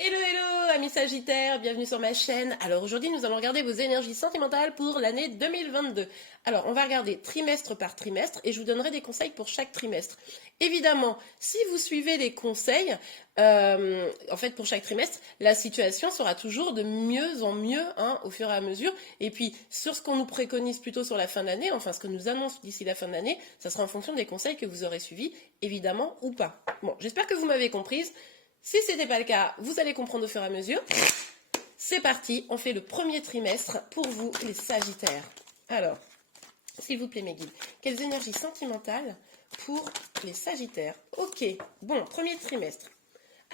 Hello hello amis Sagittaires, bienvenue sur ma chaîne. Alors aujourd'hui nous allons regarder vos énergies sentimentales pour l'année 2022. Alors on va regarder trimestre par trimestre et je vous donnerai des conseils pour chaque trimestre. Évidemment, si vous suivez les conseils, en fait pour chaque trimestre, la situation sera toujours de mieux en mieux au fur et à mesure. Et puis sur ce qu'on nous préconise plutôt sur la fin de l'année, enfin ce que nous annonce d'ici la fin de l'année, ça sera en fonction des conseils que vous aurez suivis, évidemment ou pas. Bon, j'espère que vous m'avez comprise. Si ce n'était pas le cas, vous allez comprendre au fur et à mesure. C'est parti, on fait le premier trimestre pour vous les Sagittaires. Alors, s'il vous plaît mes guides, quelles énergies sentimentales pour les Sagittaires? Ok, bon, premier trimestre.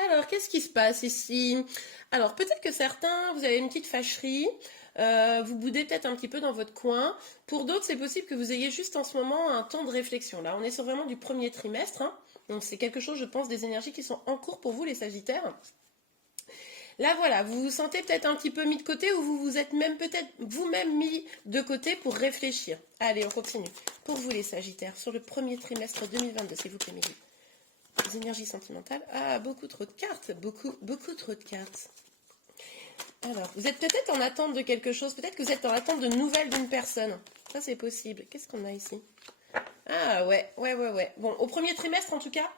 Alors, qu'est-ce qui se passe ici? Alors, peut-être que certains, vous avez une petite fâcherie, vous boudez peut-être un petit peu dans votre coin. Pour d'autres, c'est possible que vous ayez juste en ce moment un temps de réflexion. Là, on est sur vraiment du premier trimestre. Donc, c'est quelque chose, je pense, des énergies qui sont en cours pour vous, les Sagittaires. Là, voilà, vous vous sentez peut-être un petit peu mis de côté ou vous vous êtes même peut-être vous-même mis de côté pour réfléchir. Allez, on continue. Pour vous, les Sagittaires, sur le premier trimestre 2022, s'il vous plaît, mes guides. Les énergies sentimentales. Ah, beaucoup trop de cartes. Beaucoup trop de cartes. Alors, vous êtes peut-être en attente de quelque chose. Peut-être que vous êtes en attente de nouvelles d'une personne. Ça, c'est possible. Qu'est-ce qu'on a ici? Ah, ouais. Bon, au premier trimestre, en tout cas,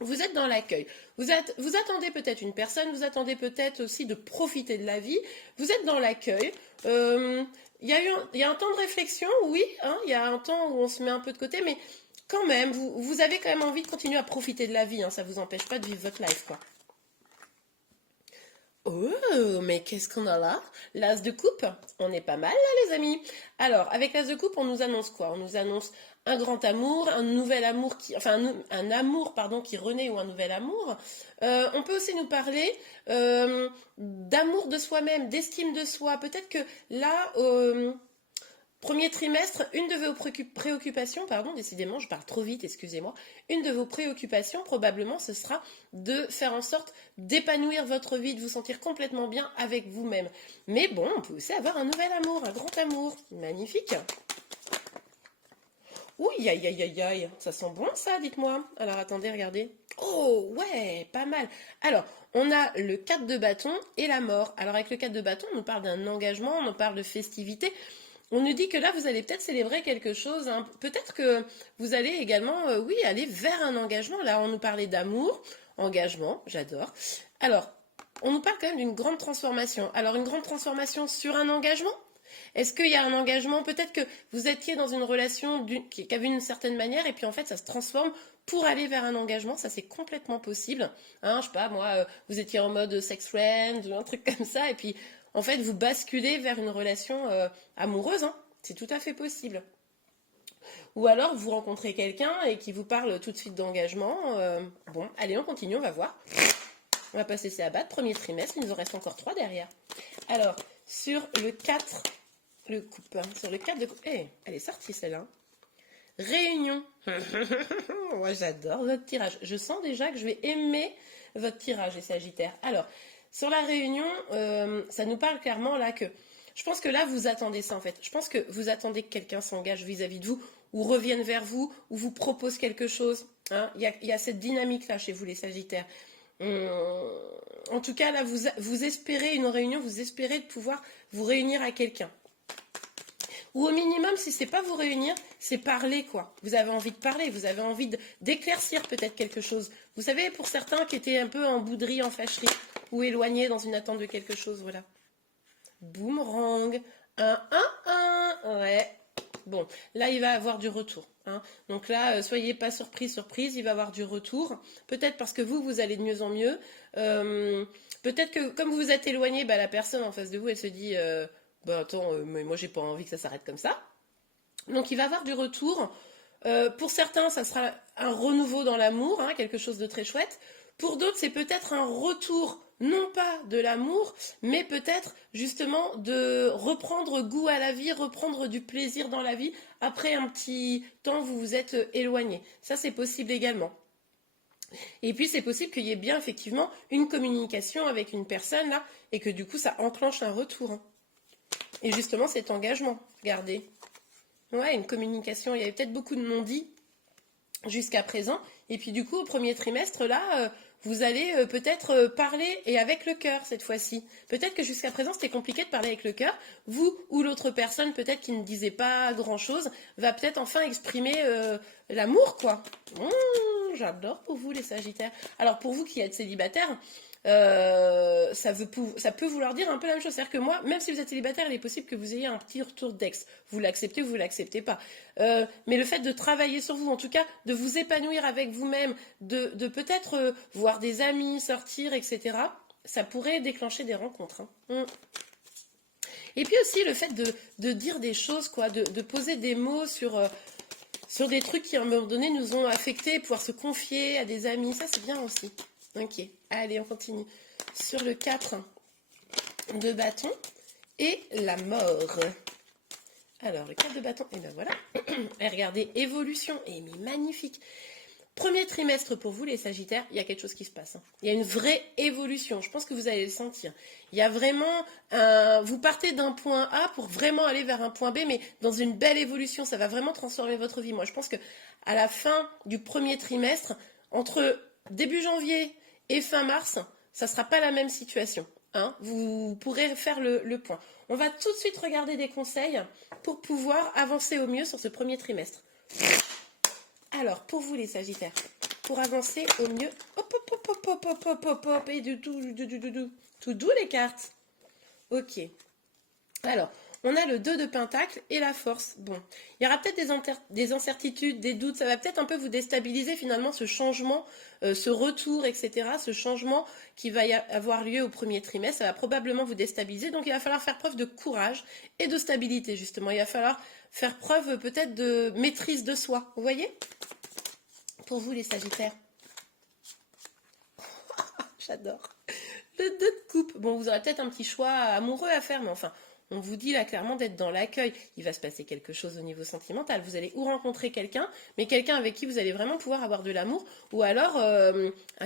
vous êtes dans l'accueil. Vous attendez peut-être une personne. Vous attendez peut-être aussi de profiter de la vie. Vous êtes dans l'accueil. Il y a un temps de réflexion, oui. Il y a un temps où on se met un peu de côté, mais quand même, vous avez quand même envie de continuer à profiter de la vie. Ça ne vous empêche pas de vivre votre life, quoi. Oh, mais qu'est-ce qu'on a là? L'as de coupe? On est pas mal là, les amis. Alors, avec l'as de coupe, on nous annonce quoi? On nous annonce un grand amour, un nouvel amour un amour, pardon, qui renaît ou un nouvel amour. On peut aussi nous parler d'amour de soi-même, d'estime de soi. Peut-être que là, premier trimestre, une de vos préoccupations, pardon, décidément, je parle trop vite, excusez-moi, une de vos préoccupations, probablement, ce sera de faire en sorte d'épanouir votre vie, de vous sentir complètement bien avec vous-même. Mais bon, on peut aussi avoir un nouvel amour, un grand amour. Magnifique. Ouh, aïe, ça sent bon ça, dites-moi. Alors attendez, regardez. Oh, ouais, pas mal. Alors, on a le 4 de bâton et la mort. Alors avec le 4 de bâton, on nous parle d'un engagement, on nous parle de festivité. On nous dit que là, vous allez peut-être célébrer quelque chose. Peut-être que vous allez également, oui, aller vers un engagement. Là, on nous parlait d'amour, engagement, j'adore. Alors, on nous parle quand même d'une grande transformation. Alors, une grande transformation sur un engagement? Est-ce qu'il y a un engagement? Peut-être que vous étiez dans une relation qui avait une certaine manière et puis en fait, ça se transforme pour aller vers un engagement. Ça, c'est complètement possible. Je sais pas, moi, vous étiez en mode sex friend ou un truc comme ça et puis en fait, vous basculez vers une relation amoureuse. C'est tout à fait possible. Ou alors, vous rencontrez quelqu'un et qui vous parle tout de suite d'engagement. Bon, allez, on continue, on va voir. On va pas se laisser abattre. Premier trimestre, il nous en reste encore 3 derrière. Alors, sur le 4, le coupe. Sur le 4 de coupe. Elle est sortie celle-là. Réunion. Moi, j'adore votre tirage. Je sens déjà que je vais aimer votre tirage, les Sagittaires. Alors, sur la réunion, ça nous parle clairement là que je pense que là, vous attendez ça en fait. Je pense que vous attendez que quelqu'un s'engage vis-à-vis de vous ou revienne vers vous ou vous propose quelque chose. Il y a cette dynamique-là chez vous, les Sagittaires. En tout cas, là, vous espérez une réunion, vous espérez de pouvoir vous réunir à quelqu'un. Ou au minimum, si c'est pas vous réunir, c'est parler, quoi. Vous avez envie de parler, vous avez envie d'éclaircir peut-être quelque chose. Vous savez, pour certains qui étaient un peu en bouderie, en fâcherie, ou éloignés dans une attente de quelque chose, voilà. Boomerang. Ouais. Bon, là, il va avoir du retour. Donc là, soyez pas surprise, il va avoir du retour. Peut-être parce que vous allez de mieux en mieux. Peut-être que comme vous vous êtes éloigné, la personne en face de vous, elle se dit... attends, mais moi j'ai pas envie que ça s'arrête comme ça. Donc il va avoir du retour. Pour certains, ça sera un renouveau dans l'amour, quelque chose de très chouette. Pour d'autres, c'est peut-être un retour, non pas de l'amour, mais peut-être justement de reprendre goût à la vie, reprendre du plaisir dans la vie. Après un petit temps, vous vous êtes éloigné. Ça, c'est possible également. Et puis c'est possible qu'il y ait bien effectivement une communication avec une personne là, et que du coup ça enclenche un retour. Et justement, cet engagement, regardez. Ouais, une communication, il y avait peut-être beaucoup de non-dits jusqu'à présent. Et puis du coup, au premier trimestre, là, vous allez peut-être parler et avec le cœur cette fois-ci. Peut-être que jusqu'à présent c'était compliqué de parler avec le cœur. Vous ou l'autre personne peut-être qui ne disait pas grand-chose va peut-être enfin exprimer l'amour quoi. J'adore pour vous les Sagittaires. Alors pour vous qui êtes célibataire, ça peut vouloir dire un peu la même chose. C'est-à-dire que moi, même si vous êtes célibataire, il est possible que vous ayez un petit retour d'ex. Vous l'acceptez ou vous l'acceptez pas. Mais le fait de travailler sur vous, en tout cas, de vous épanouir avec vous-même, de peut-être voir des amis, sortir, etc., ça pourrait déclencher des rencontres. Et puis aussi le fait de dire des choses, quoi, de poser des mots sur des trucs qui à un moment donné nous ont affectés, pouvoir se confier à des amis, ça c'est bien aussi. Ok, allez, on continue. Sur le 4 de bâton et la mort. Alors, le 4 de bâton, et ben voilà. Et regardez, évolution, et mais magnifique. Premier trimestre pour vous, les Sagittaires, il y a quelque chose qui se passe. Il y a une vraie évolution, je pense que vous allez le sentir. Il y a vraiment vous partez d'un point A pour vraiment aller vers un point B, mais dans une belle évolution, ça va vraiment transformer votre vie. Moi, je pense que à la fin du premier trimestre, entre début janvier et fin mars, ça ne sera pas la même situation. Vous pourrez faire le point. On va tout de suite regarder des conseils pour pouvoir avancer au mieux sur ce premier trimestre. Alors, pour vous les Sagittaires, pour avancer au mieux, hop, hop, hop, hop, hop, hop, hop, hop, et tout doux les cartes. Ok. Alors, on a le 2 de Pentacle et la force. Bon, il y aura peut-être des incertitudes, des doutes, ça va peut-être un peu vous déstabiliser finalement ce changement, ce retour, etc. Ce changement qui va y avoir lieu au premier trimestre, ça va probablement vous déstabiliser. Donc il va falloir faire preuve de courage et de stabilité justement. Il va falloir faire preuve peut-être de maîtrise de soi, vous voyez? Pour vous les Sagittaires. J'adore. Le 2 de coupe. Bon, vous aurez peut-être un petit choix amoureux à faire, mais enfin, on vous dit là clairement d'être dans l'accueil. Il va se passer quelque chose au niveau sentimental. Vous allez ou rencontrer quelqu'un, mais quelqu'un avec qui vous allez vraiment pouvoir avoir de l'amour, ou alors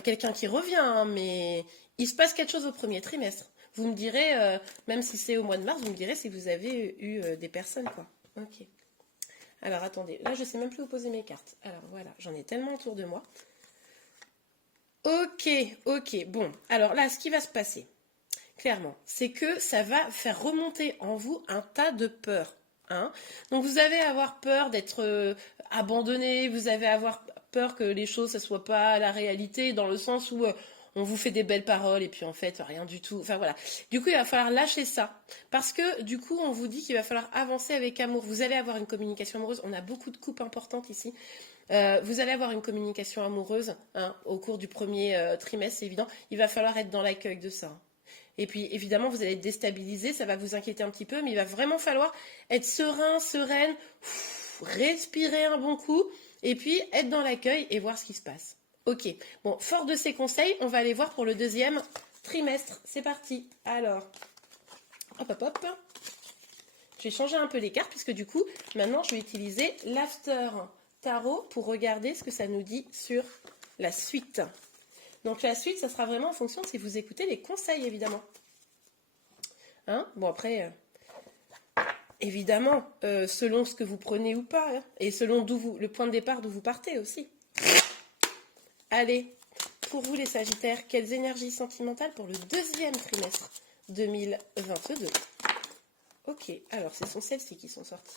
quelqu'un qui revient, mais il se passe quelque chose au premier trimestre. Vous me direz, même si c'est au mois de mars, vous me direz si vous avez eu des personnes, quoi. Ok. Alors attendez, là je sais même plus où poser mes cartes. Alors voilà, j'en ai tellement autour de moi. Ok, bon. Alors là, ce qui va se passer, clairement, c'est que ça va faire remonter en vous un tas de peurs. Donc vous allez avoir peur d'être abandonné, vous allez avoir peur que les choses ne soient pas la réalité, dans le sens où on vous fait des belles paroles et puis en fait rien du tout. Enfin voilà. Du coup, il va falloir lâcher ça. Parce que du coup, on vous dit qu'il va falloir avancer avec amour. Vous allez avoir une communication amoureuse. On a beaucoup de couples importantes ici. Vous allez avoir une communication amoureuse au cours du premier trimestre, c'est évident. Il va falloir être dans l'accueil de ça. Et puis évidemment, vous allez être déstabilisé, ça va vous inquiéter un petit peu, mais il va vraiment falloir être serein, sereine, respirer un bon coup, et puis être dans l'accueil et voir ce qui se passe. Ok, bon, fort de ces conseils, on va aller voir pour le deuxième trimestre. C'est parti. Alors, hop, hop, hop. Je vais changer un peu les cartes, puisque du coup, maintenant, je vais utiliser l'After Tarot pour regarder ce que ça nous dit sur la suite. Donc la suite, ça sera vraiment en fonction de si vous écoutez les conseils, évidemment. Bon, après, évidemment, selon ce que vous prenez ou pas, et selon le point de départ d'où vous partez aussi. Allez, pour vous les Sagittaires, quelles énergies sentimentales pour le deuxième trimestre 2022? Ok, alors ce sont celles-ci qui sont sorties.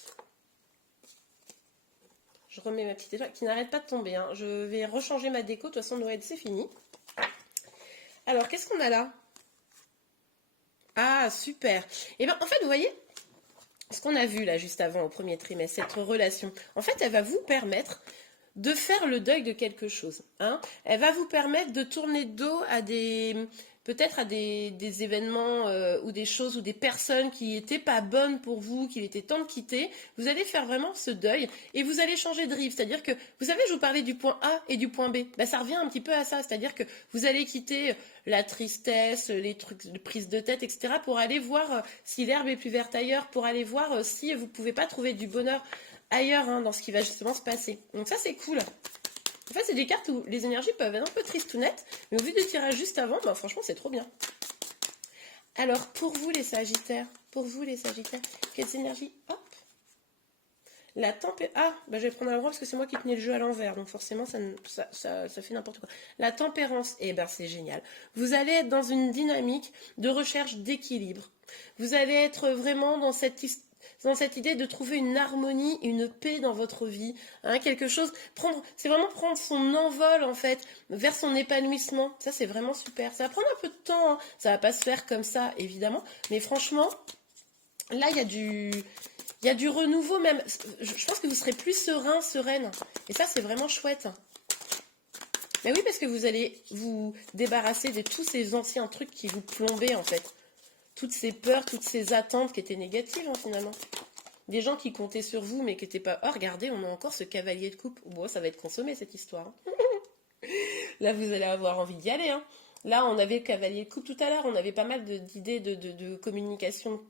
Je remets ma petite étoile qui n'arrête pas de tomber. Je vais rechanger ma déco, de toute façon Noël c'est fini. Alors, qu'est-ce qu'on a là? Ah, super. Et bien, en fait, vous voyez, ce qu'on a vu là juste avant, au premier trimestre, cette relation, en fait, elle va vous permettre de faire le deuil de quelque chose. Elle va vous permettre de tourner le dos à peut-être à des événements ou des choses ou des personnes qui n'étaient pas bonnes pour vous, qu'il était temps de quitter. Vous allez faire vraiment ce deuil et vous allez changer de rive. C'est-à-dire que, vous savez, je vous parlais du point A et du point B. Ça revient un petit peu à ça. C'est-à-dire que vous allez quitter la tristesse, les trucs de prise de tête, etc. pour aller voir si l'herbe est plus verte ailleurs, pour aller voir si vous ne pouvez pas trouver du bonheur ailleurs dans ce qui va justement se passer. Donc ça, c'est cool. En fait, c'est des cartes où les énergies peuvent être un peu tristounettes, mais au vu du tirage juste avant, franchement, c'est trop bien. Alors, pour vous les Sagittaires, quelles énergies? Hop. Ah, bah, je vais prendre un droit parce que c'est moi qui tenais le jeu à l'envers, donc forcément ça fait n'importe quoi. La tempérance, eh ben c'est génial. Vous allez être dans une dynamique de recherche d'équilibre. Vous allez être vraiment dans cette idée de trouver une harmonie, une paix dans votre vie, hein, quelque chose, c'est vraiment prendre son envol en fait vers son épanouissement. Ça c'est vraiment super. Ça va prendre un peu de temps, hein. Ça va pas se faire comme ça évidemment, mais franchement, là il y a du renouveau même. Je pense que vous serez plus serein, sereine. Et ça, c'est vraiment chouette. Mais oui, parce que vous allez vous débarrasser de tous ces anciens trucs qui vous plombaient, en fait. Toutes ces peurs, toutes ces attentes qui étaient négatives, hein, finalement. Des gens qui comptaient sur vous, mais qui n'étaient pas... Oh, regardez, on a encore ce cavalier de coupe. Bon, ça va être consommé, cette histoire. Hein. Là, vous allez avoir envie d'y aller. Hein. Là, on avait le cavalier de coupe tout à l'heure. On avait pas mal d'idées de communication,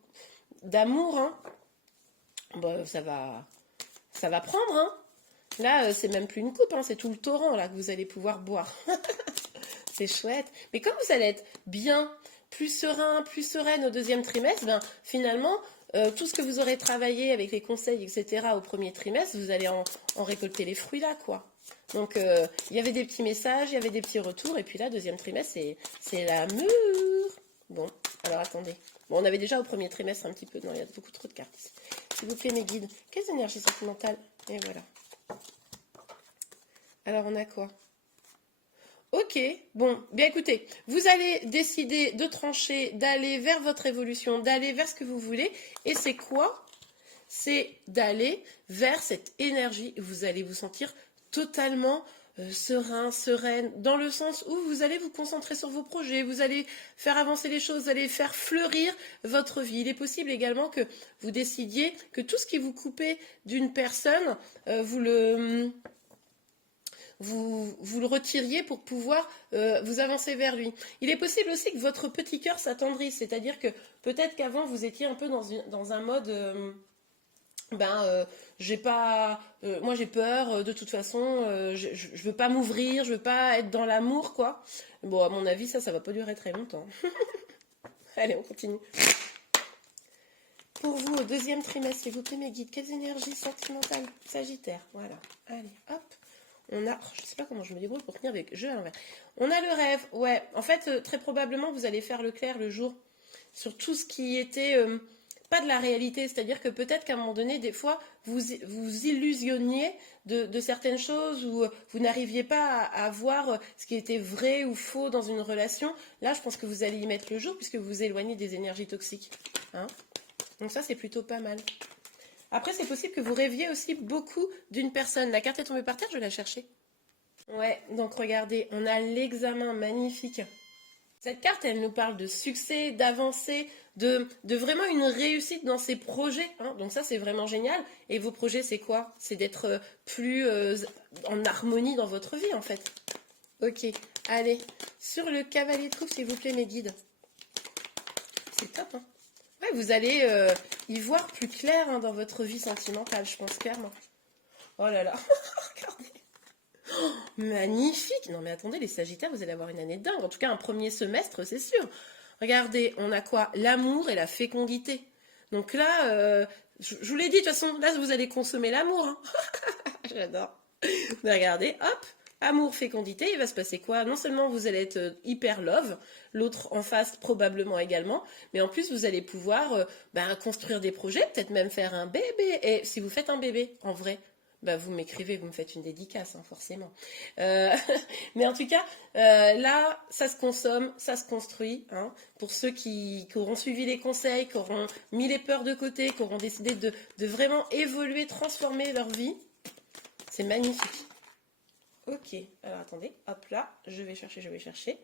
d'amour, hein. Bon, ça va prendre, hein. Là, c'est même plus une coupe, hein, c'est tout le torrent là que vous allez pouvoir boire. C'est chouette. Mais comme vous allez être bien, plus serein, plus sereine au deuxième trimestre, ben, finalement, tout ce que vous aurez travaillé avec les conseils, etc., au premier trimestre, vous allez en récolter les fruits là, quoi. Donc, il y avait des petits messages, il y avait des petits retours, et puis là, deuxième trimestre, c'est l'amour. Bon, alors attendez. Bon, on avait déjà au premier trimestre un petit peu. Non, il y a beaucoup trop de cartes ici. S'il vous plaît, mes guides. Quelles énergies sentimentales? Et voilà. Alors, on a quoi? Ok, bon, bien écoutez, vous allez décider de trancher, d'aller vers votre évolution, d'aller vers ce que vous voulez. Et c'est quoi? C'est d'aller vers cette énergie. Vous allez vous sentir totalement serein, sereine, dans le sens où vous allez vous concentrer sur vos projets, vous allez faire avancer les choses, vous allez faire fleurir votre vie. Il est possible également que vous décidiez que tout ce qui vous coupait d'une personne, vous le retiriez pour pouvoir vous avancer vers lui. Il est possible aussi que votre petit cœur s'attendrisse, c'est-à-dire que peut-être qu'avant vous étiez un peu dans un mode j'ai pas moi j'ai peur de toute façon, je veux pas m'ouvrir, je veux pas être dans l'amour, quoi. Bon, à mon avis, ça va pas durer très longtemps. Allez, on continue. Pour vous, au deuxième trimestre, s'il vous plaît, mes guides, quelles énergies sentimentales? Sagittaire, voilà. Allez, hop. On a, je sais pas comment je me débrouille pour tenir avec jeu à l'envers. On a le rêve, ouais. En fait, très probablement, vous allez faire le clair le jour sur tout ce qui était pas de la réalité. C'est-à-dire que peut-être qu'à un moment donné, des fois, vous illusionniez de certaines choses ou vous n'arriviez pas à voir ce qui était vrai ou faux dans une relation. Là, je pense que vous allez y mettre le jour puisque vous vous éloignez des énergies toxiques. Hein. Donc ça, c'est plutôt pas mal. Après, c'est possible que vous rêviez aussi beaucoup d'une personne. La carte est tombée par terre, je vais la chercher. Ouais, donc regardez, on a l'examen magnifique. Cette carte, elle nous parle de succès, d'avancée, de vraiment une réussite dans ses projets. Hein. Donc ça, c'est vraiment génial. Et vos projets, c'est quoi? C'est d'être plus en harmonie dans votre vie, en fait. Ok, allez. Sur le cavalier de coupe, s'il vous plaît, mes guides. C'est top, hein. Ouais, vous allez y voir plus clair hein, dans votre vie sentimentale, je pense clairement. Oh là là, regardez. Oh, magnifique. Non mais attendez, les Sagittaires, vous allez avoir une année dingue. En tout cas, un premier semestre, c'est sûr. Regardez, on a quoi? L'amour et la fécondité. Donc là, je vous l'ai dit, de toute façon, là, vous allez consommer l'amour. Hein. J'adore. Mais regardez, hop, amour, fécondité, il va se passer quoi? Non seulement vous allez être hyper love, l'autre en face probablement également, mais en plus vous allez pouvoir construire des projets, peut-être même faire un bébé. Et si vous faites un bébé, en vrai, vous m'écrivez, vous me faites une dédicace, hein, forcément. Mais en tout cas, là, ça se consomme, ça se construit. Hein, pour ceux qui auront suivi les conseils, qui auront mis les peurs de côté, qui auront décidé de vraiment évoluer, transformer leur vie, c'est magnifique. Ok, alors attendez, hop là, je vais chercher.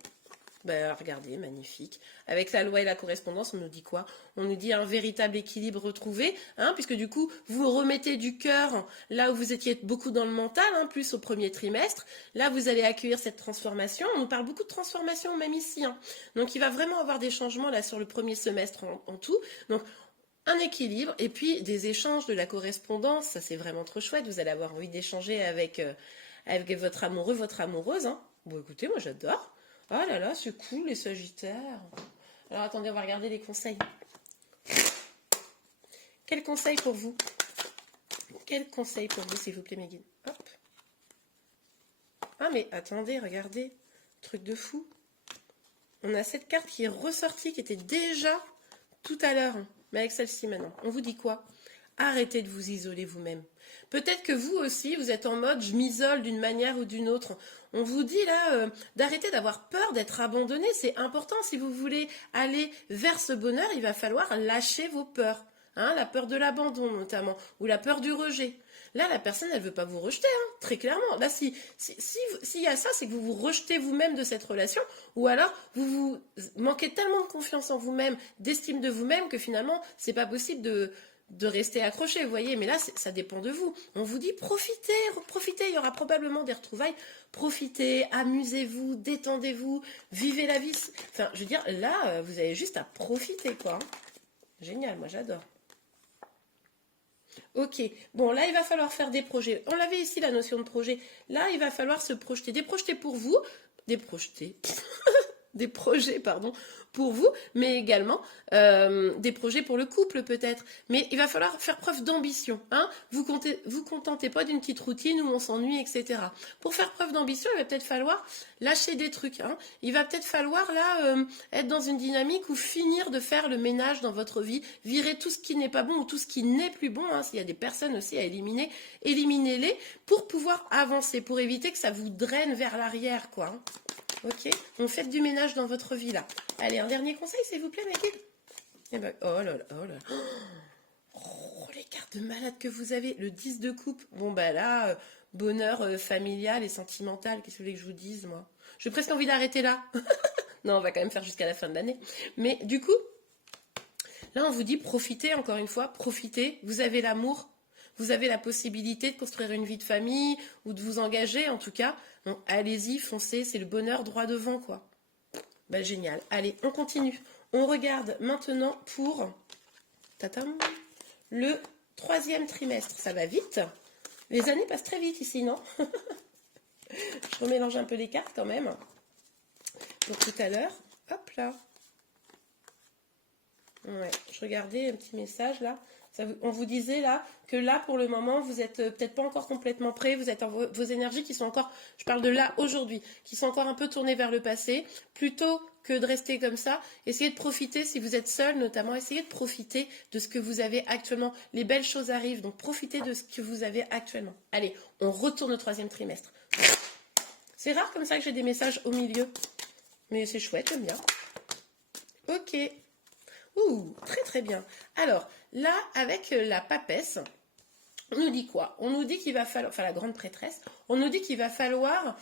Regardez, magnifique. Avec la loi et la correspondance, on nous dit quoi? On nous dit un véritable équilibre retrouvé, hein, puisque du coup, vous remettez du cœur là où vous étiez beaucoup dans le mental, hein, plus au premier trimestre. Là, vous allez accueillir cette transformation. On nous parle beaucoup de transformation même ici. Hein. Donc, il va vraiment avoir des changements là sur le premier semestre en tout. Donc, un équilibre et puis des échanges, de la correspondance. Ça, c'est vraiment trop chouette. Vous allez avoir envie d'échanger avec votre amoureux, votre amoureuse. Hein. Bon, écoutez, moi, j'adore. Oh là là, c'est cool les Sagittaires. Alors attendez, on va regarder les conseils. Quel conseil pour vous? Quel conseil pour vous, s'il vous plaît, mes guides? Hop. Ah, mais attendez, regardez. Truc de fou. On a cette carte qui est ressortie, qui était déjà tout à l'heure. Mais avec celle-ci maintenant. On vous dit quoi? Arrêtez de vous isoler vous-même. Peut-être que vous aussi, vous êtes en mode je m'isole d'une manière ou d'une autre. On vous dit là d'arrêter d'avoir peur d'être abandonné. C'est important. Si vous voulez aller vers ce bonheur, il va falloir lâcher vos peurs. Hein, la peur de l'abandon notamment, ou la peur du rejet. Là, la personne, elle ne veut pas vous rejeter, hein, très clairement. Là, s'il y a ça, c'est que vous vous rejetez vous-même de cette relation, ou alors vous vous manquez tellement de confiance en vous-même, d'estime de vous-même, que finalement, c'est pas possible de rester accroché, vous voyez. Mais là, ça dépend de vous. On vous dit profitez, profitez, il y aura probablement des retrouvailles. Profitez, amusez-vous, détendez-vous, vivez la vie. Enfin, je veux dire, là, vous avez juste à profiter, quoi. Génial, moi j'adore. Ok, bon là il va falloir faire des projets. On l'avait ici la notion de projet. Là il va falloir se projeter. Des projetés pour vous, des projetés, des projets pardon, pour vous, mais également des projets pour le couple peut-être. Mais il va falloir faire preuve d'ambition. Hein, vous contentez pas d'une petite routine où on s'ennuie, etc. Pour faire preuve d'ambition, il va peut-être falloir lâcher des trucs. Hein. Il va peut-être falloir là être dans une dynamique où finir de faire le ménage dans votre vie, virer tout ce qui n'est pas bon ou tout ce qui n'est plus bon. Hein. S'il y a des personnes aussi à éliminer, éliminez-les pour pouvoir avancer, pour éviter que ça vous draine vers l'arrière, quoi. Hein. Ok, donc faites du ménage dans votre vie là. Allez, un dernier conseil s'il vous plaît, mes guides. Eh ben, oh là là, oh là là. Oh, les cartes de malade que vous avez. Le 10 de coupe. Bon bah là, bonheur familial et sentimental. Qu'est-ce que vous voulez que je vous dise, moi? J'ai presque envie d'arrêter là. Non, on va quand même faire jusqu'à la fin de l'année. Mais du coup, là on vous dit profitez, encore une fois, profitez. Vous avez l'amour. Vous avez la possibilité de construire une vie de famille ou de vous engager en tout cas. Donc allez-y, foncez, c'est le bonheur droit devant, quoi. Bah, génial. Allez, on continue. On regarde maintenant pour tatam, le 3e trimestre. Ça va vite. Les années passent très vite ici, non? Je remélange un peu les cartes quand même. Pour tout à l'heure. Hop là. Ouais, je regardais un petit message là. On vous disait là que là pour le moment vous êtes peut-être pas encore complètement prêt, vous êtes en vos énergies qui sont encore, je parle de là aujourd'hui, qui sont encore un peu tournées vers le passé, plutôt que de rester comme ça, essayez de profiter si vous êtes seul notamment, essayez de profiter de ce que vous avez actuellement, les belles choses arrivent, donc profitez de ce que vous avez actuellement. Allez, on retourne au 3e trimestre. C'est rare comme ça que j'ai des messages au milieu, mais c'est chouette, j'aime bien. Ok. Ouh, très très bien. Alors, là, avec la papesse, on nous dit quoi? On nous dit qu'il va falloir, enfin la grande prêtresse, on nous dit qu'il va falloir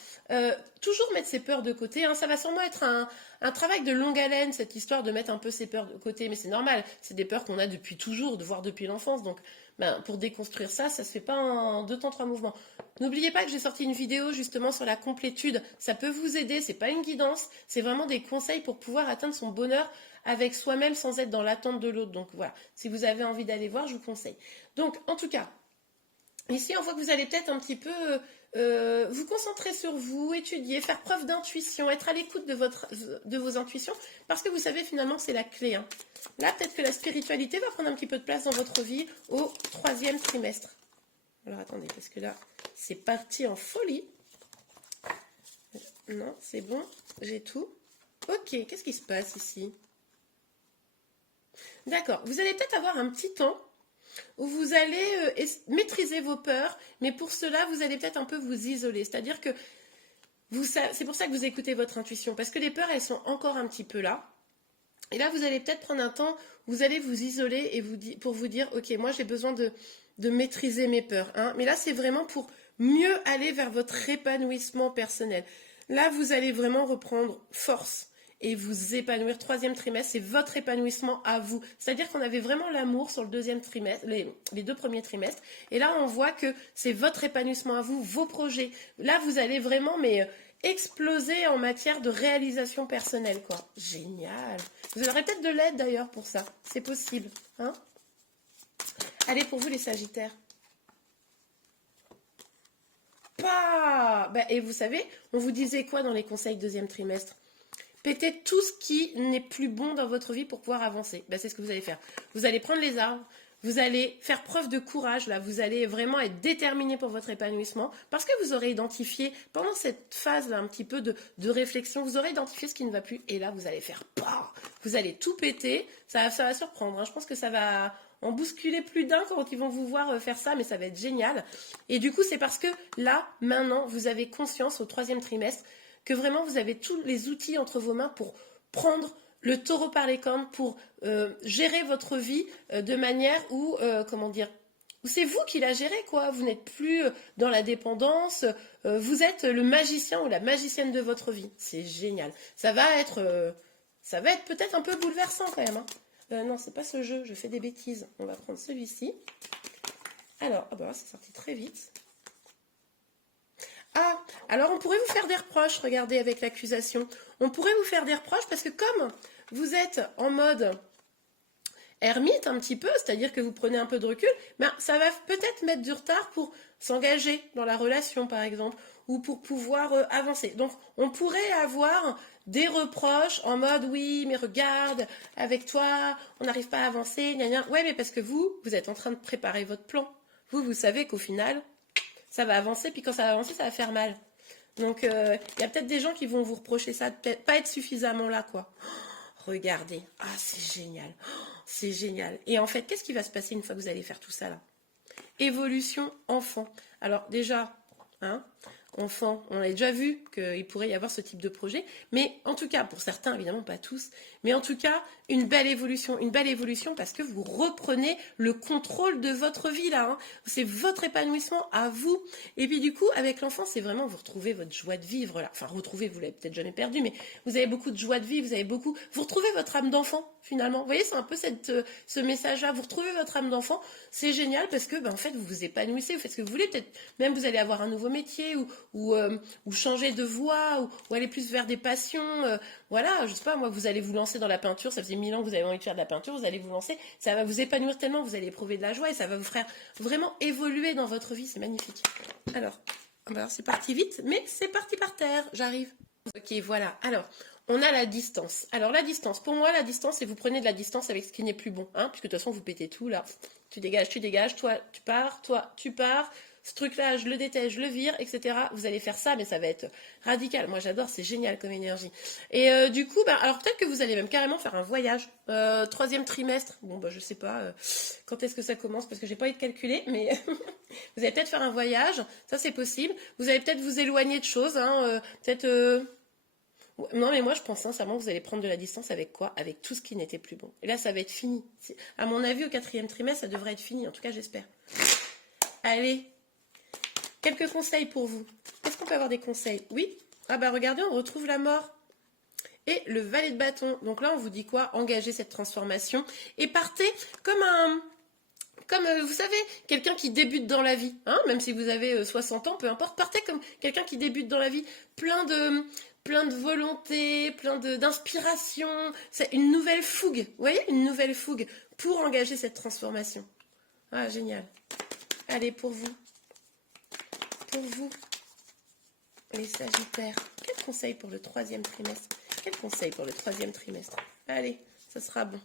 toujours mettre ses peurs de côté. Hein. Ça va sûrement être un travail de longue haleine, cette histoire de mettre un peu ses peurs de côté, mais c'est normal. C'est des peurs qu'on a depuis toujours, voire depuis l'enfance. Donc, pour déconstruire ça, ça se fait pas en 2 temps 3 mouvements. N'oubliez pas que j'ai sorti une vidéo justement sur la complétude. Ça peut vous aider, c'est pas une guidance, c'est vraiment des conseils pour pouvoir atteindre son bonheur avec soi-même sans être dans l'attente de l'autre. Donc voilà, si vous avez envie d'aller voir, je vous conseille. Donc en tout cas, ici on voit que vous allez peut-être un petit peu vous concentrer sur vous, étudier, faire preuve d'intuition, être à l'écoute de vos intuitions, parce que vous savez finalement c'est la clé. Hein. Là peut-être que la spiritualité va prendre un petit peu de place dans votre vie au 3e trimestre. Alors attendez, parce que là c'est parti en folie. Non, c'est bon, j'ai tout. Ok, qu'est-ce qui se passe ici? D'accord, vous allez peut-être avoir un petit temps où vous allez maîtriser vos peurs, mais pour cela, vous allez peut-être un peu vous isoler. C'est-à-dire que c'est pour ça que vous écoutez votre intuition, parce que les peurs, elles sont encore un petit peu là. Et là, vous allez peut-être prendre un temps, vous allez vous isoler et pour vous dire, ok, moi j'ai besoin de maîtriser mes peurs. Hein. Mais là, c'est vraiment pour mieux aller vers votre épanouissement personnel. Là, vous allez vraiment reprendre force et vous épanouir. 3e trimestre, c'est votre épanouissement à vous. C'est-à-dire qu'on avait vraiment l'amour sur le 2e trimestre, les 2 premiers trimestres. Et là, on voit que c'est votre épanouissement à vous, vos projets. Là, vous allez vraiment exploser en matière de réalisation personnelle, quoi. Génial. Vous aurez peut-être de l'aide d'ailleurs pour ça. C'est possible. Hein. Allez, pour vous les Sagittaires. Et vous savez, on vous disait quoi dans les conseils 2e trimestre? Pétez tout ce qui n'est plus bon dans votre vie pour pouvoir avancer. C'est ce que vous allez faire. Vous allez prendre les arbres, Vous allez faire preuve de courage, là, vous allez vraiment être déterminé pour votre épanouissement, parce que vous aurez identifié, pendant cette phase-là, un petit peu de réflexion, vous aurez identifié ce qui ne va plus, et là, vous allez faire PAH, vous allez tout péter, ça va surprendre, hein. Je pense que ça va en bousculer plus d'un quand ils vont vous voir faire ça, mais ça va être génial. Et du coup, c'est parce que là, maintenant, vous avez conscience, au 3e trimestre, que vraiment, vous avez tous les outils entre vos mains pour prendre le taureau par les cornes, pour gérer votre vie de manière où, comment dire, où c'est vous qui la gérez, quoi. Vous n'êtes plus dans la dépendance, vous êtes le magicien ou la magicienne de votre vie. C'est génial. Ça va être peut-être un peu bouleversant quand même, hein. Non, c'est pas ce jeu, je fais des bêtises. On va prendre celui-ci. Alors, bah, c'est sorti très vite. Ah, alors on pourrait vous faire des reproches, regardez, avec l'accusation. On pourrait vous faire des reproches parce que comme vous êtes en mode ermite un petit peu, c'est-à-dire que vous prenez un peu de recul, ben, ça va peut-être mettre du retard pour s'engager dans la relation, par exemple, ou pour pouvoir avancer. Donc, on pourrait avoir des reproches en mode, oui, mais regarde, avec toi, on n'arrive pas à avancer, gna gna. Ouais, mais parce que vous êtes en train de préparer votre plan. Vous savez qu'au final, ça va avancer, puis quand ça va avancer, ça va faire mal. Donc, il y a peut-être des gens qui vont vous reprocher ça, de pas être suffisamment là, quoi. Oh, regardez, ah, c'est génial, oh, c'est génial. Et en fait, qu'est-ce qui va se passer une fois que vous allez faire tout ça, là? Évolution enfant. Alors, déjà, hein, enfant, on a déjà vu qu'il pourrait y avoir ce type de projet, mais en tout cas, pour certains, évidemment pas tous, mais en tout cas, une belle évolution parce que vous reprenez le contrôle de votre vie là, hein. C'est votre épanouissement à vous. Et puis du coup, avec l'enfant, c'est vraiment vous retrouvez votre joie de vivre là. Enfin, retrouver, vous l'avez peut-être jamais perdu, mais vous avez beaucoup de joie de vivre, vous retrouvez votre âme d'enfant finalement. Vous voyez, c'est un peu ce message-là. Vous retrouvez votre âme d'enfant, c'est génial parce que, ben, en fait, vous vous épanouissez, vous faites ce que vous voulez. Peut-être même vous allez avoir un nouveau métier ou changer de voie ou aller plus vers des passions. Voilà, je sais pas, moi, vous allez vous lancer dans la peinture. Ça faisait 1000 ans que vous avez envie de faire de la peinture. Vous allez vous lancer. Ça va vous épanouir tellement, vous allez éprouver de la joie et ça va vous faire vraiment évoluer dans votre vie. C'est magnifique. Alors c'est parti vite, mais c'est parti par terre. J'arrive. Ok, voilà. Alors, on a la distance. Alors, la distance, pour moi, la distance, c'est vous prenez de la distance avec ce qui n'est plus bon. Hein, puisque de toute façon, vous pétez tout, là. Tu dégages, toi, tu pars. Ce truc-là, je le déteste, je le vire, etc. Vous allez faire ça, mais ça va être radical. Moi, j'adore, c'est génial comme énergie. Et du coup, alors peut-être que vous allez même carrément faire un voyage. 3e trimestre. Bon, je sais pas quand est-ce que ça commence, parce que j'ai pas envie de calculer, mais vous allez peut-être faire un voyage. Ça, c'est possible. Vous allez peut-être vous éloigner de choses, hein, peut-être... Non, mais moi, je pense sincèrement que vous allez prendre de la distance avec quoi? Avec tout ce qui n'était plus bon. Et là, ça va être fini. À mon avis, au 4e trimestre, ça devrait être fini. En tout cas, j'espère. Allez, quelques conseils pour vous. Est-ce qu'on peut avoir des conseils? Oui. Ah bah regardez, on retrouve la mort. Et le valet de bâton. Donc là, on vous dit quoi? Engagez cette transformation. Et partez comme vous savez, quelqu'un qui débute dans la vie, hein, même si vous avez 60 ans, peu importe, partez comme quelqu'un qui débute dans la vie, plein de volonté, d'inspiration, c'est une nouvelle fougue, vous voyez, une nouvelle fougue pour engager cette transformation. Ah, génial. Allez, pour vous, les Sagittaires, quel conseil pour le 3e trimestre? Quel conseil pour le 3e trimestre? Allez, ça sera bon.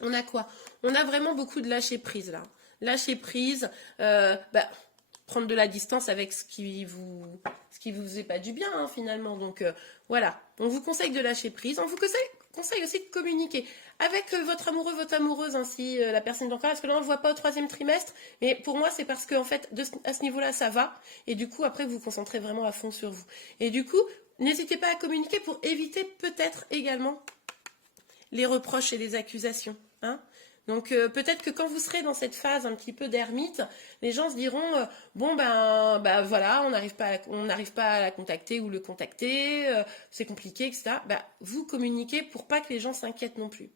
On a quoi? On a vraiment beaucoup de lâcher prise là. Lâcher prise, prendre de la distance avec ce qui vous faisait pas du bien hein, finalement. Donc voilà, on vous conseille de lâcher prise. On vous conseille aussi de communiquer avec votre amoureux, votre amoureuse, ainsi la personne d'encore. Parce que là on ne le voit pas au 3e trimestre, mais pour moi c'est parce qu'en fait à ce niveau-là ça va. Et du coup après vous vous concentrez vraiment à fond sur vous. Et du coup n'hésitez pas à communiquer pour éviter peut-être également les reproches et les accusations. Hein. Donc peut-être que quand vous serez dans cette phase un petit peu d'ermite, les gens se diront voilà, on n'arrive pas à la contacter ou le contacter, c'est compliqué, etc. Vous communiquez pour pas que les gens s'inquiètent non plus.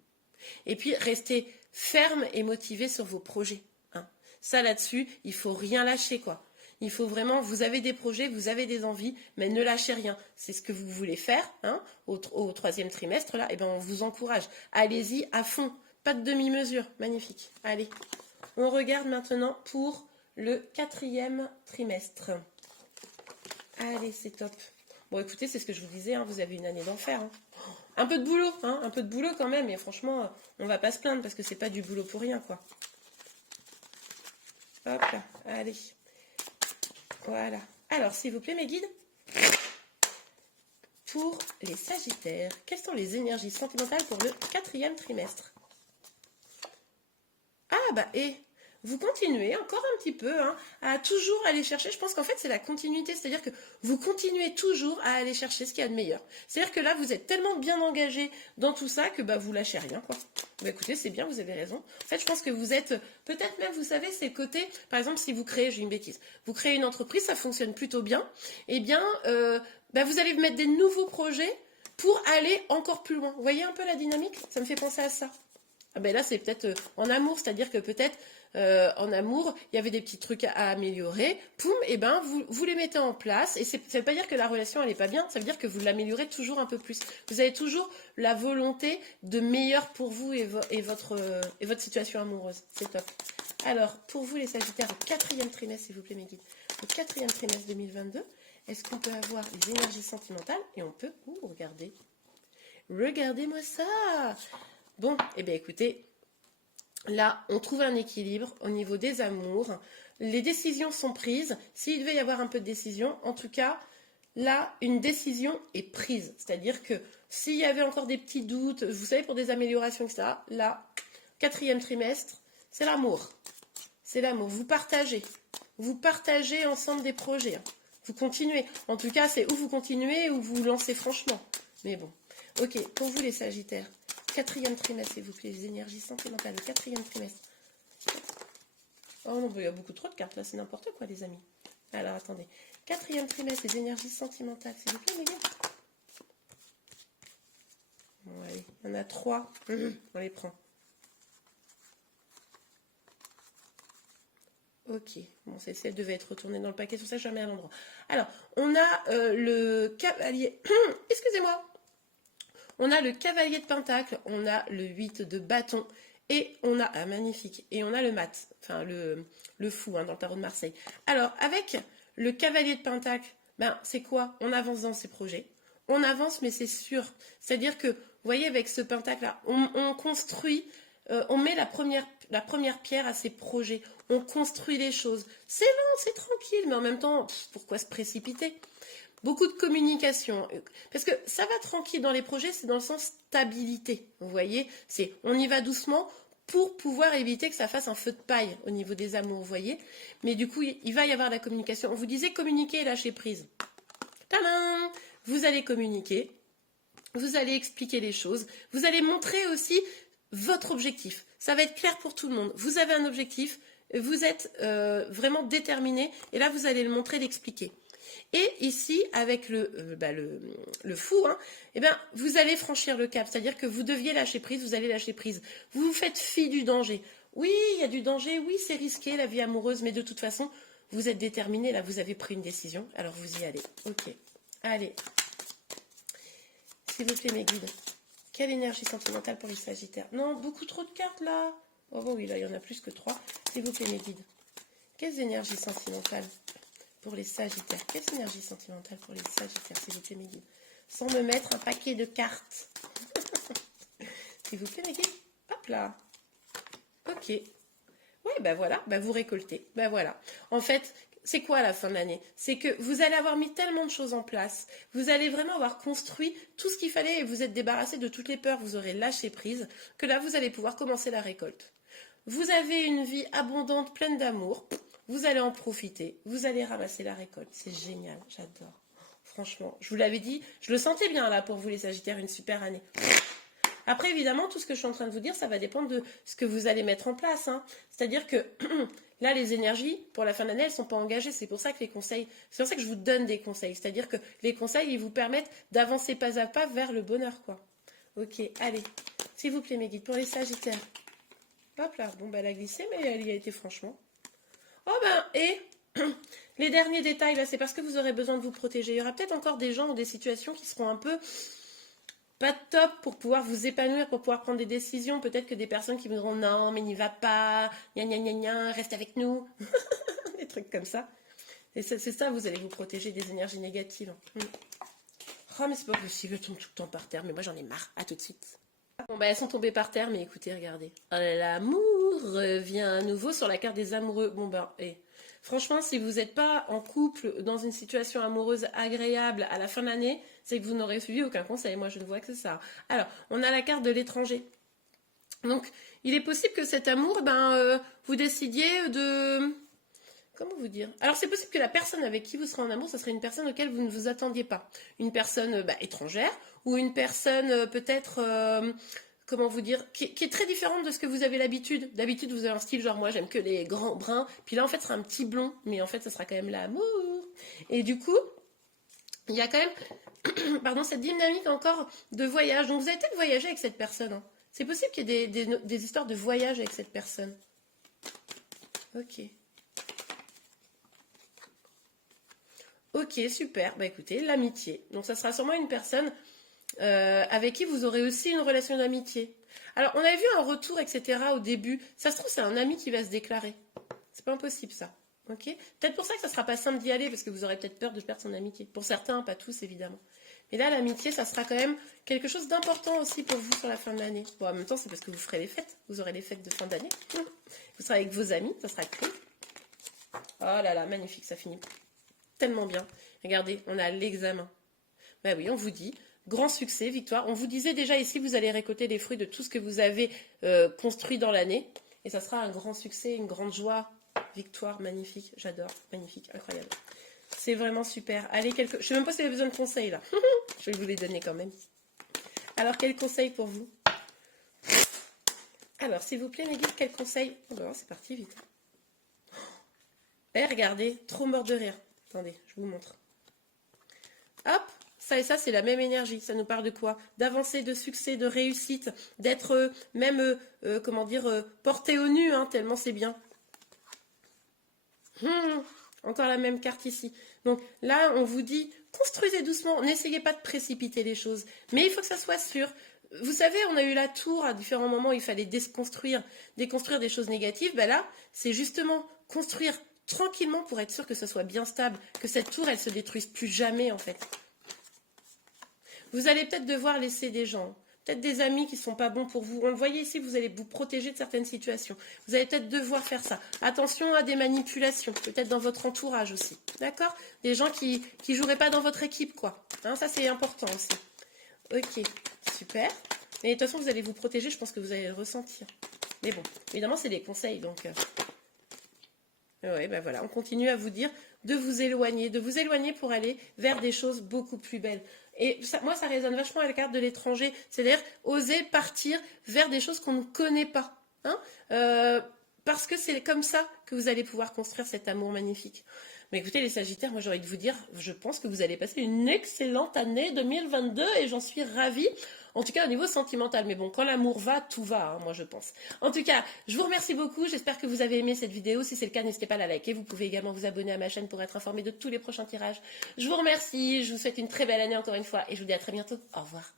Et puis restez ferme et motivé sur vos projets. Hein. Ça là-dessus, il faut rien lâcher quoi. Il faut vraiment, vous avez des projets, vous avez des envies, mais ne lâchez rien. C'est ce que vous voulez faire hein, au 3e trimestre, là, et ben on vous encourage. Allez-y à fond, pas de demi-mesure, magnifique. Allez, on regarde maintenant pour le 4e trimestre. Allez, c'est top. Bon, écoutez, c'est ce que je vous disais, hein, vous avez une année d'enfer. Hein. Un peu de boulot, hein, un peu de boulot quand même, et franchement, on va pas se plaindre parce que c'est pas du boulot pour rien, quoi. Hop là, allez. Voilà. Alors, s'il vous plaît, mes guides, pour les Sagittaires, quelles sont les énergies sentimentales pour le 4e trimestre? Ah, bah, et vous continuez encore un petit peu hein, à toujours aller chercher. Je pense qu'en fait, c'est la continuité. C'est-à-dire que vous continuez toujours à aller chercher ce qu'il y a de meilleur. C'est-à-dire que là, vous êtes tellement bien engagé dans tout ça que bah, vous lâchez rien, quoi. Bah, écoutez, c'est bien, vous avez raison. En fait, je pense que vous êtes, peut-être même, vous savez, c'est le côté, par exemple, si vous créez, j'ai une bêtise, vous créez une entreprise, ça fonctionne plutôt bien, eh bien, bah, vous allez mettre des nouveaux projets pour aller encore plus loin. Vous voyez un peu la dynamique? Ça me fait penser à ça. Ah ben là, c'est peut-être en amour, c'est-à-dire que peut-être en amour, il y avait des petits trucs à améliorer. Poum, et ben vous les mettez en place. Et ça ne veut pas dire que la relation elle est pas bien, ça veut dire que vous l'améliorez toujours un peu plus. Vous avez toujours la volonté de meilleur pour vous et votre situation amoureuse. C'est top. Alors, pour vous les Sagittaires, au 4e trimestre, s'il vous plaît mes guides, au 4e trimestre 2022, est-ce qu'on peut avoir les énergies sentimentales? Et on peut, regardez. Regardez-moi ça. Bon, eh bien écoutez, là, on trouve un équilibre au niveau des amours. Les décisions sont prises. S'il devait y avoir un peu de décision, en tout cas, là, une décision est prise. C'est-à-dire que s'il y avait encore des petits doutes, vous savez, pour des améliorations, etc., là, 4e trimestre, c'est l'amour. C'est l'amour. Vous partagez. Vous partagez ensemble des projets. Vous continuez. En tout cas, c'est où vous continuez ou vous lancez franchement. Mais bon. Ok, pour vous les Sagittaires. 4e trimestre, s'il vous plaît, les énergies sentimentales, le 4e trimestre. Oh non, il y a beaucoup trop de cartes là, c'est n'importe quoi, les amis. Alors, attendez. 4e trimestre, les énergies sentimentales, s'il vous plaît, les gars. Bon, allez, il y en a 3. On les prend. Ok, bon, celle devait être retournée dans le paquet, sur ça, je la mets à l'endroit. Alors, on a le cavalier. Excusez-moi. On a le cavalier de pentacle, on a le 8 de bâton, et on a, ah magnifique, et on a le mat, enfin le fou hein, dans le tarot de Marseille. Alors, avec le cavalier de pentacle, ben, c'est quoi? On avance dans ses projets. On avance, mais c'est sûr. C'est-à-dire que, vous voyez, avec ce pentacle-là, on construit, on met la première pierre à ses projets. On construit les choses. C'est lent, c'est tranquille, mais en même temps, pourquoi se précipiter? Beaucoup de communication. Parce que ça va tranquille dans les projets, c'est dans le sens stabilité. Vous voyez, c'est on y va doucement pour pouvoir éviter que ça fasse un feu de paille au niveau des amours, vous voyez. Mais du coup, il va y avoir de la communication. On vous disait communiquer et lâcher prise. Tadam! Vous allez communiquer, vous allez expliquer les choses, vous allez montrer aussi votre objectif. Ça va être clair pour tout le monde. Vous avez un objectif, vous êtes vraiment déterminé, et là, vous allez le montrer, l'expliquer. Et ici, avec le fou, hein, eh ben, vous allez franchir le cap. C'est-à-dire que vous deviez lâcher prise, vous allez lâcher prise. Vous vous faites fi du danger. Oui, il y a du danger, oui, c'est risqué, la vie amoureuse, mais de toute façon, vous êtes déterminé, là, vous avez pris une décision, alors vous y allez. Ok, allez. S'il vous plaît, mes guides. Quelle énergie sentimentale pour les Sagittaires? Non, beaucoup trop de cartes, là. Oh oui, là, il y en a plus que 3. S'il vous plaît, mes guides. Quelles énergies sentimentales pour les Sagittaires? Quelle énergie sentimentale pour les Sagittaires, s'il vous plaît, mes guides? Sans me mettre un paquet de cartes. S'il vous plaît, mes guides. Hop là. Ok. Oui, ben voilà, ben vous récoltez. Ben voilà. En fait, c'est quoi la fin de l'année? C'est que vous allez avoir mis tellement de choses en place. Vous allez vraiment avoir construit tout ce qu'il fallait et vous êtes débarrassé de toutes les peurs. Vous aurez lâché prise. Que là, vous allez pouvoir commencer la récolte. Vous avez une vie abondante, pleine d'amour. Vous allez en profiter, vous allez ramasser la récolte. C'est génial, j'adore. Franchement, je vous l'avais dit, je le sentais bien là pour vous les Sagittaires, une super année. Après, évidemment, tout ce que je suis en train de vous dire, ça va dépendre de ce que vous allez mettre en place. Hein. C'est-à-dire que là, les énergies, pour la fin d'année, elles ne sont pas engagées. C'est pour ça que les conseils, c'est pour ça que je vous donne des conseils. C'est-à-dire que les conseils, ils vous permettent d'avancer pas à pas vers le bonheur, quoi. Ok, allez, s'il vous plaît, mes guides, pour les Sagittaires. Hop là, bon, bah, elle a glissé, mais elle y a été franchement. Oh ben, et les derniers détails, là, c'est parce que vous aurez besoin de vous protéger. Il y aura peut-être encore des gens ou des situations qui seront un peu pas top pour pouvoir vous épanouir, pour pouvoir prendre des décisions. Peut-être que des personnes qui vous diront non, mais n'y va pas, gna gna gna gna, reste avec nous. Des trucs comme ça. Et c'est ça, vous allez vous protéger des énergies négatives. Oh, mais c'est pas possible, elles tombent tout le temps par terre. Mais moi, j'en ai marre. À tout de suite. Bon, bah, elles sont tombées par terre, mais écoutez, regardez. L'amour revient à nouveau sur la carte des amoureux. Bon, bah, franchement, si vous n'êtes pas en couple, dans une situation amoureuse agréable à la fin de l'année, c'est que vous n'aurez suivi aucun conseil. Moi, je ne vois que ça. Alors, on a la carte de l'étranger. Donc, il est possible que cet amour, vous décidiez de... Comment vous dire? Alors, c'est possible que la personne avec qui vous serez en amour, ce serait une personne auquel vous ne vous attendiez pas. Une personne étrangère ou une personne peut-être, comment vous dire, qui est très différente de ce que vous avez l'habitude. D'habitude, vous avez un style genre, moi, j'aime que les grands bruns. Puis là, en fait, ce sera un petit blond. Mais en fait, ce sera quand même l'amour. Et du coup, il y a quand même, pardon, cette dynamique encore de voyage. Donc, vous allez peut-être voyager avec cette personne. Hein. C'est possible qu'il y ait des histoires de voyage avec cette personne. Ok. Ok, super. Bah écoutez, l'amitié. Donc ça sera sûrement une personne avec qui vous aurez aussi une relation d'amitié. Alors, on avait vu un retour, etc. au début. Ça se trouve, c'est un ami qui va se déclarer. C'est pas impossible, ça. Ok. Peut-être pour ça que ça sera pas simple d'y aller, parce que vous aurez peut-être peur de perdre son amitié. Pour certains, pas tous, évidemment. Mais là, l'amitié, ça sera quand même quelque chose d'important aussi pour vous sur la fin de l'année. Bon, en même temps, c'est parce que vous ferez les fêtes. Vous aurez les fêtes de fin d'année. Vous serez avec vos amis, ça sera cool. Oh là là, magnifique, ça finit tellement bien. Regardez, on a l'examen. Ben oui, on vous dit, grand succès, victoire. On vous disait déjà ici, vous allez récolter les fruits de tout ce que vous avez construit dans l'année. Et ça sera un grand succès, une grande joie. Victoire, magnifique, j'adore, magnifique, incroyable. C'est vraiment super. Allez, je ne sais même pas si vous avez besoin de conseils là. Je vais vous les donner quand même. Alors, quel conseil pour vous? Alors, s'il vous plaît, mes guides, quel conseil? Oh ben, c'est parti, vite. Regardez, trop mort de rire. Attendez, je vous montre. Hop, ça et ça, c'est la même énergie. Ça nous parle de quoi? D'avancer, de succès, de réussite, d'être même, comment dire, porté au nu, hein, tellement c'est bien. Encore la même carte ici. Donc là, on vous dit, construisez doucement, n'essayez pas de précipiter les choses. Mais il faut que ça soit sûr. Vous savez, on a eu la tour à différents moments, il fallait déconstruire des choses négatives. Ben là, c'est justement construire tranquillement pour être sûr que ce soit bien stable, que cette tour, elle se détruise plus jamais en fait. Vous allez peut-être devoir laisser des gens, peut-être des amis qui ne sont pas bons pour vous. On le voyait ici, vous allez vous protéger de certaines situations. Vous allez peut-être devoir faire ça. Attention à des manipulations, peut-être dans votre entourage aussi. D'accord? Des gens qui ne joueraient pas dans votre équipe, quoi. Hein, ça, c'est important aussi. Ok, super. Mais de toute façon, vous allez vous protéger, je pense que vous allez le ressentir. Mais bon, évidemment, c'est des conseils, donc... Oui, ben voilà, on continue à vous dire de vous éloigner pour aller vers des choses beaucoup plus belles. Et ça, moi, ça résonne vachement avec la carte de l'étranger, c'est-à-dire oser partir vers des choses qu'on ne connaît pas. Hein, parce que c'est comme ça que vous allez pouvoir construire cet amour magnifique. Mais écoutez, les Sagittaires, moi j'ai envie de vous dire, je pense que vous allez passer une excellente année 2022 et j'en suis ravie. En tout cas, au niveau sentimental. Mais bon, quand l'amour va, tout va, hein, moi je pense. En tout cas, je vous remercie beaucoup. J'espère que vous avez aimé cette vidéo. Si c'est le cas, n'hésitez pas à la liker. Vous pouvez également vous abonner à ma chaîne pour être informé de tous les prochains tirages. Je vous remercie. Je vous souhaite une très belle année encore une fois et je vous dis à très bientôt. Au revoir.